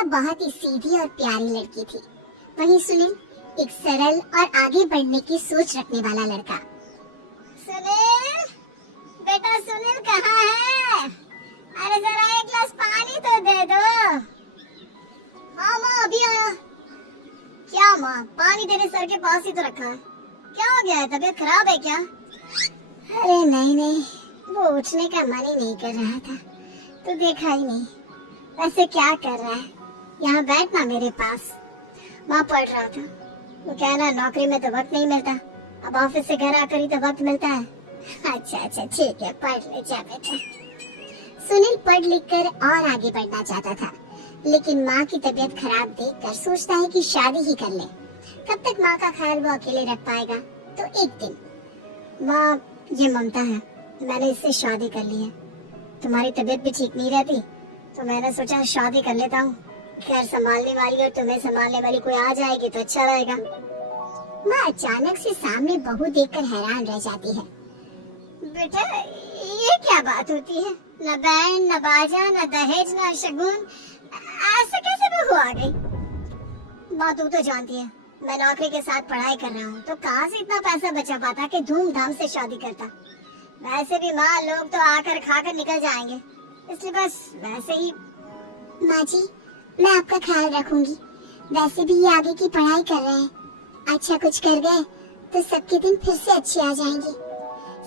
बेटा बहुत ही सीधी और प्यारी लड़की थी। वहीं सुनील एक सरल और आगे बढ़ने की सोच रखने वाला लड़का। सुनील, बेटा सुनील कहाँ है? अरे जरा एक गिलास पानी तो दे दो। हाँ माँ अभी आया। क्या माँ, पानी तेरे सर के पास ही तो रखा है, क्या हो गया है? तबीयत खराब है क्या? अरे नहीं, वो उठने का मन ही नहीं कर रहा था, तो देखा ही नहीं। वैसे क्या कर रहा है? यहाँ बैठना मेरे पास। माँ पढ़ रहा था। वो कहना नौकरी में तो वक्त नहीं मिलता, अब ऑफिस से घर आकर ही तो वक्त मिलता है। अच्छा ठीक है, पढ़ ले जा बेटा। सुनील पढ़ लिख कर और आगे बढ़ना चाहता था, लेकिन माँ की तबीयत खराब देखकर सोचता है कि शादी ही कर ले। कब तक माँ का ख्याल वो अकेले रख पाएगा? तो एक दिन, माँ ये ममता है, मैंने इससे शादी कर ली है। तुम्हारी तबीयत भी ठीक नहीं रहती, तो मैंने सोचा शादी कर लेता हूँ। घर संभालने वाली और तुम्हें संभालने वाली कोई आ जाएगी तो अच्छा रहेगा। माँ अचानक से सामने बहू देखकर हैरान रह जाती है। बेटा ये क्या बात होती है? न बैंड, न बाजा, न दहेज, न शगुन, ऐसे कैसे बहू आ गई? माँ तू तो जानती है मैं नौकरी के साथ पढ़ाई कर रहा हूँ, तो कहाँ से इतना पैसा बचा पाता कि धूमधाम से शादी करता। वैसे भी माँ लोग तो आकर खाकर निकल जाएंगे, इसलिए बस वैसे ही। माँ जी मैं आपका ख्याल रखूंगी। वैसे भी ये आगे की पढ़ाई कर रहे हैं, अच्छा कुछ कर गए तो सबके दिन फिर से अच्छे आ जाएंगे।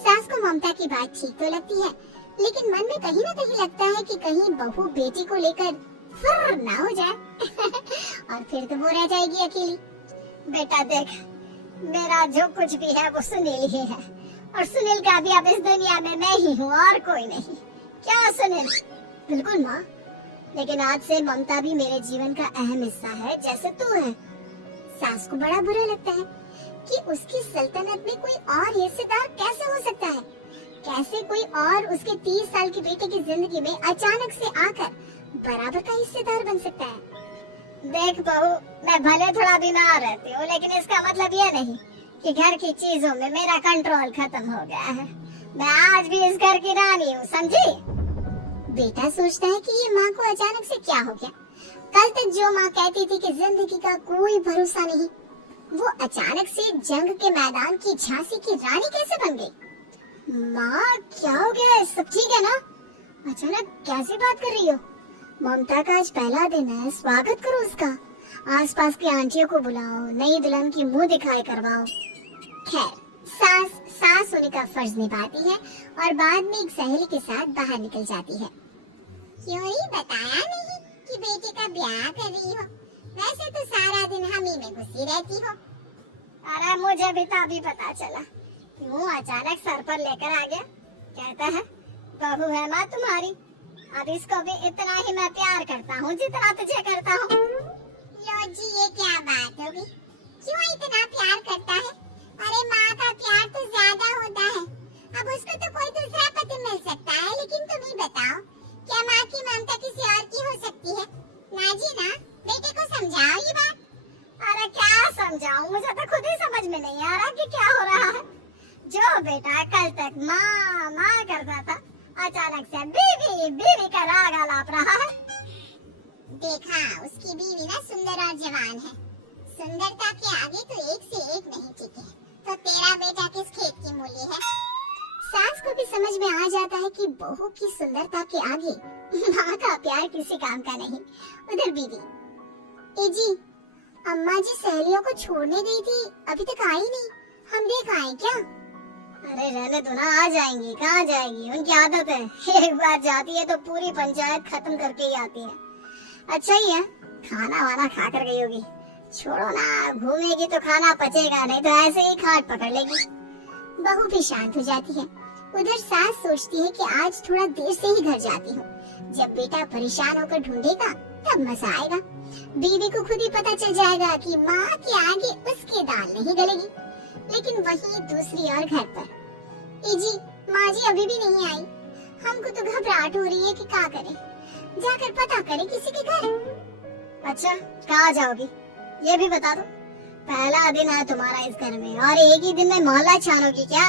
सास को ममता की बात ठीक तो लगती है, लेकिन मन में कहीं ना कहीं लगता है कि कहीं बहू बेटी को लेकर फुर्र ना हो जाए और फिर तो वो रह जाएगी अकेली। बेटा देख, मेरा जो कुछ भी है वो सुनील ही है, और सुनील का भी अब इस दुनिया में मैं ही हूँ और कोई नहीं। क्या सुनील? बिल्कुल माँ, लेकिन आज से ममता भी मेरे जीवन का अहम हिस्सा है, जैसे तू है। सास को बड़ा बुरा लगता है कि उसकी सल्तनत में कोई और हिस्सेदार कैसे हो सकता है। कैसे कोई और उसके 30 साल की बेटे की जिंदगी में अचानक से आकर बराबर का हिस्सेदार बन सकता है। देख बहू, मैं भले थोड़ा बीमार रहती हूँ, लेकिन इसका मतलब ये नहीं कि घर की चीजों में मेरा कंट्रोल खत्म हो गया है। मैं आज भी इस घर की रानी हूँ, समझी? बेटा सोचता है कि ये माँ को अचानक से क्या हो गया। कल तक जो माँ कहती थी कि जिंदगी का कोई भरोसा नहीं, वो अचानक से जंग के मैदान की झांसी की रानी कैसे बन गई? माँ क्या हो गया है? सब ठीक है ना? अचानक कैसी बात कर रही हो? ममता का आज पहला दिन है, स्वागत करो उसका। आसपास की आंटियों को बुलाओ, नई दुल्हन की मुंह दिखाई करवाओ। खैर सास होने का फर्ज निभाती है और बाद में एक सहेली के साथ बाहर निकल जाती है। क्यों ही बताया नहीं कि बेटे का ब्याह कर रही हो? वैसे तो सारा दिन हम ही में घुसी रहती हो। अरे मुझे भी तो अभी पता चला, क्यों अचानक सर पर लेकर आ गया। कहता है बहू है माँ तुम्हारी, अब इसको भी इतना ही मैं प्यार करता हूँ जितना तुझे करता हूँ। लो जी ये क्या बात होगी? क्यों इतना प्यार करता है? अरे माँ का प्यार तो ज्यादा होता है। अब उसको तो कोई दूसरा पति मिल सकता है, लेकिन तुम ही बताओ, क्या माँ की ममता किसी और की हो सकती है? ना जी ना, बेटे को समझाओ ये बात। अरे क्या समझाऊं, मुझे तो खुद ही समझ में नहीं आ रहा कि क्या हो रहा है। जो बेटा कल तक माँ माँ करता था, अचानक से बीवी बीवी का राग आलाप रहा है। देखा, उसकी बीवी ना सुंदर और जवान है। सुंदरता के आगे तो एक से एक नहीं टिके, तो तेरा बेटा किस खेत की मूली है? सास को भी समझ में आ जाता है कि बहू की सुंदरता के आगे माँ का प्यार किसी काम का नहीं। उधर बीवी, ए जी, अम्मा जी सहेलियों को छोड़ने गई थी, अभी तक आई नहीं, हम देख आए क्या? अरे रहने दो ना, आ जाएंगी। कहाँ जाएंगी, उनकी आदत है, एक बार जाती है तो पूरी पंचायत खत्म करके ही आती है। अच्छा ही है, खाना वाना खा कर गई होगी। छोड़ो ना, घूमेगी तो खाना पचेगा, नहीं तो ऐसे ही खाट पकड़ लेगी। बहू भी शांत हो जाती है। उधर सास सोचती है कि आज थोड़ा देर से ही घर जाती हूँ, जब बेटा परेशान होकर ढूंढेगा तब मजा आएगा। बीवी को खुद ही पता चल जाएगा कि माँ के आगे उसकी दाल नहीं गलेगी। लेकिन वहीं दूसरी ओर घर पर, ए जी, माँ जी अभी भी नहीं आई। हमको तो घबराहट हो रही है कि क्या करें, जाकर पता करें किसी के घर। अच्छा कहाँ जाओगी ये भी बता दो। पहला दिन है तुम्हारा इस घर में और एक ही दिन में मोहल्ला छानोगी क्या?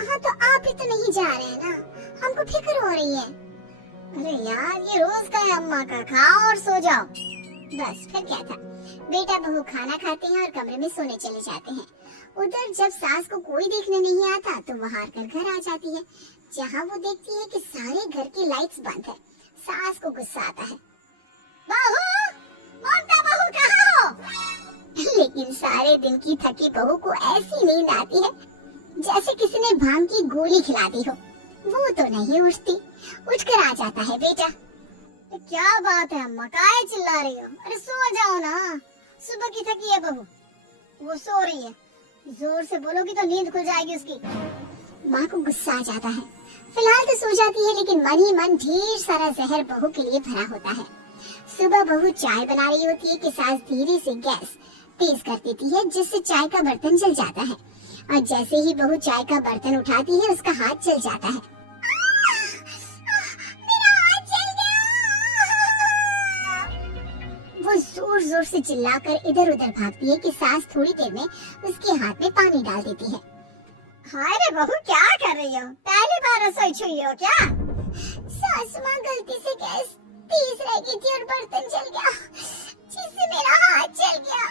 हाँ तो आप भी तो नहीं जा रहे हैं ना, हमको फिक्र हो रही है। अरे यार, ये रोज का है अम्मा का, खाओ और सो जाओ। बस फिर क्या था, बेटा बहू खाना खाते हैं और कमरे में सोने चले जाते हैं। उधर जब सास को कोई देखने नहीं आता तो वो हार कर घर आ जाती है, जहाँ वो देखती है कि सारे घर की लाइट्स बंद है। सास को गुस्सा आता है, बहू, ममता बहू कहाँ हो? लेकिन सारे दिन की थकी बहू को ऐसी नींद आती है जैसे किसी ने भांग की गोली खिला दी हो। वो तो नहीं उठती, उठकर आ जाता है बेटा। क्या बात है अम्मा, काहे चिल्ला रही हो? अरे सो जाओ ना, सुबह की थकी है बहू, वो सो रही है। जोर से बोलोगी तो नींद खुल जाएगी उसकी। माँ को गुस्सा आ जाता है। फिलहाल तो सो जाती है, लेकिन मन ही मन ढेर सारा जहर बहू के लिए भरा होता है। सुबह बहू चाय बना रही होती है कि सास धीरे से गैस तेज कर देती है, जिससे चाय का बर्तन जल जाता है। और जैसे ही बहू चाय का बर्तन उठाती है, उसका हाथ जल जाता है। मेरा हाथ जल गया। वो जोर जोर से चिल्लाकर इधर उधर भागती है कि सास थोड़ी देर में उसके हाथ में पानी डाल देती है। हाय रे बहू, क्या कर रही हो? पहली बार रसोई छुई हो क्या? सास माँ, गलती से गैस तेज रह गई थी और बर्तन जल गया, जिससे मेरा हाथ जल गया।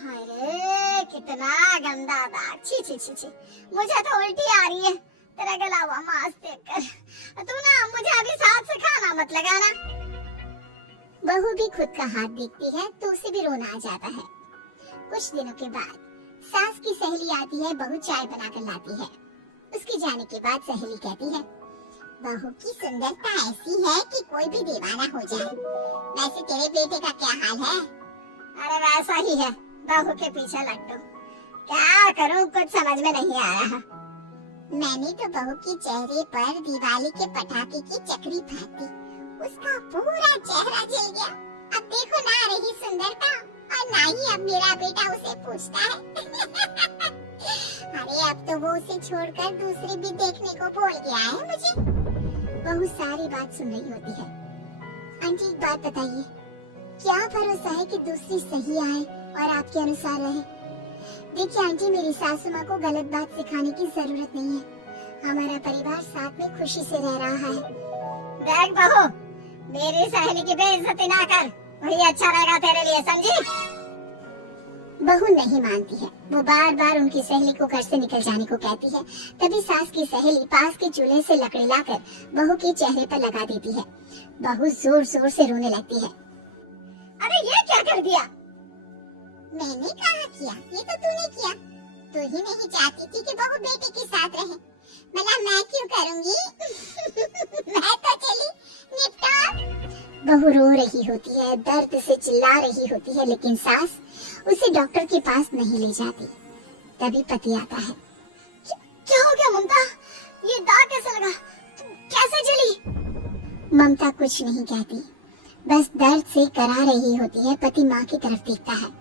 हाय रे, कितना गंदा दाग। छी छी छी छी, मुझे तो उल्टी आ रही है तेरा गला हुआ मांस देखकर। तू ना मुझे अभी साथ से खाना मत लगाना। बहू भी खुद का हाथ देखती है तो उसे भी रोना आ जाता है। कुछ दिनों के बाद सास की सहेली आती है, बहू चाय बनाकर लाती है। उसके जाने के बाद सहेली कहती है, बहू की सुंदरता ऐसी है कि कोई भी दीवाना हो जाए। वैसे तेरे बेटे का क्या हाल है? अरे वैसा ही है, बहू के पीछे लट्टू। क्या करूं, कुछ समझ में नहीं आ रहा। मैंने तो बहू के चेहरे पर दिवाली के पटाखे की चक्री फेंक दी, उसका पूरा चेहरा जल गया। अब देखो ना रही सुंदरता, और ना ही अब मेरा बेटा उसे पूछता है। अरे अब तो वो उसे छोड़कर दूसरी भी देखने को बोल गया है मुझे। बहू सारी बात सुन रही होती है। आंटी एक बात बताइए, क्या भरोसा है कि दूसरी सही आए और आपके अनुसार रहे? देखिए आंटी, मेरी सासू माँ को गलत बात सिखाने की जरूरत नहीं है। हमारा परिवार साथ में खुशी से रह रहा है। देख बहू, मेरी सहेली की बेइज्जती ना कर, वही अच्छा रहेगा तेरे लिए, समझी? बहू नहीं मानती है, वो बार बार उनकी सहेली को घर से निकल जाने को कहती है। तभी सास की सहेली पास के चूल्हे से लकड़ी लाकर बहू के चेहरे पर लगा देती है। बहू जोर जोर से रोने लगती है। अरे ये क्या कर दिया? मैंने कहा किया, ये तो तूने किया। तू ही नहीं चाहती थी कि बहू बेटे के साथ रहे, भला मैं क्यों करूंगी? मैं तो चली, निपटा। बहू रो रही होती है, दर्द से चिल्ला रही होती है, लेकिन सास उसे डॉक्टर के पास नहीं ले जाती। तभी पति आता है। क्या हो गया ममता? ये दाग कैसे लगा? कैसे जली? ममता कुछ नहीं कहती, बस दर्द से करा रही होती है। पति माँ की तरफ देखता है।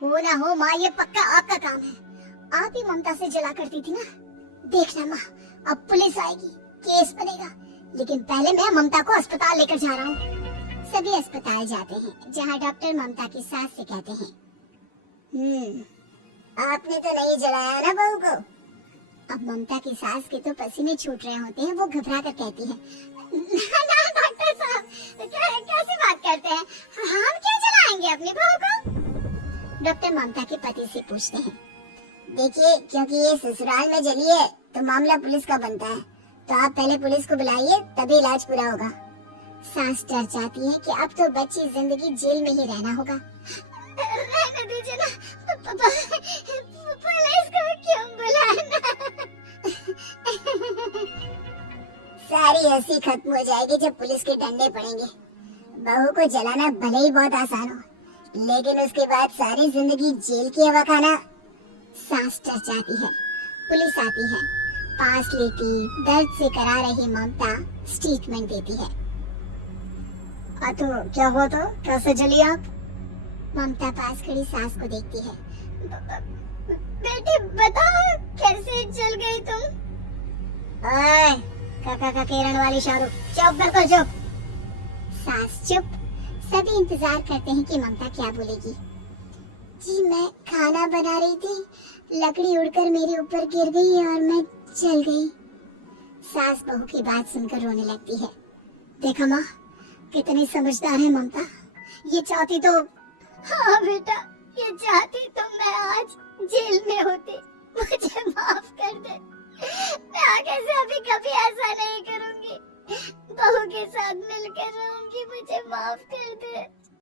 हो ना हो माँ, ये पक्का आपका काम है। आप ही ममता से जला करती थी ना। देखना माँ, अब पुलिस आएगी, केस बनेगा, लेकिन पहले मैं ममता को अस्पताल लेकर जा रहा हूँ। सभी अस्पताल जाते हैं, जहाँ डॉक्टर ममता की सास से कहते हैं, आपने तो नहीं जलाया ना बहू को? अब ममता की सास के तो पसीने छूट रहे होते हैं। वो घबरा कर कहती है, ना डॉक्टर साहब, कैसी बात करते हैं? हम क्यों जलाएंगे अपनी बहू को? डॉक्टर ममता के पति से पूछते हैं। देखिए, क्योंकि ये ससुराल में जली है तो मामला पुलिस का बनता है, तो आप पहले पुलिस को बुलाइए, तभी इलाज पूरा होगा। सास डर जाती है कि अब तो बच्ची जिंदगी जेल में ही रहना होगा। रहने दीजिए ना, पुलिस को क्यों बुलाना? सारी हंसी खत्म हो जाएगी जब पुलिस के डंडे पड़ेंगे। बहू को जलाना भले ही बहुत आसान हो, लेकिन उसके बाद सारी जिंदगी जेल की हवा खाना। सास डर जाती है। पुलिस आती है, पास लेती दर्द से करा रही ममता स्टेटमेंट देती है। तो क्या हुआ था? कैसे जली आप? ममता पास खड़ी सास को देखती है। बेटी बताओ, कैसे जल गई तुम? ओए, काका किरण वाली शाहरुख, चुप बिल्कुल चुप। सास चुप। सभी इंतजार करते हैं कि ममता क्या बोलेगी। जी मैं खाना बना रही थी, लकड़ी उड़कर मेरे ऊपर गिर गई और मैं जल गई। सास बहू की बात सुनकर रोने लगती है। देखा माँ, कितनी समझदार है ममता। ये चाहती तो, हाँ बेटा, ये चाहती तो मैं आज जेल में होती। मुझे माफ कर दे, मैं आगे से अभी कभी ऐसा नहीं करूंगी। बहू के साथ मिलकर रहूंगी, मुझे माफ कर दे।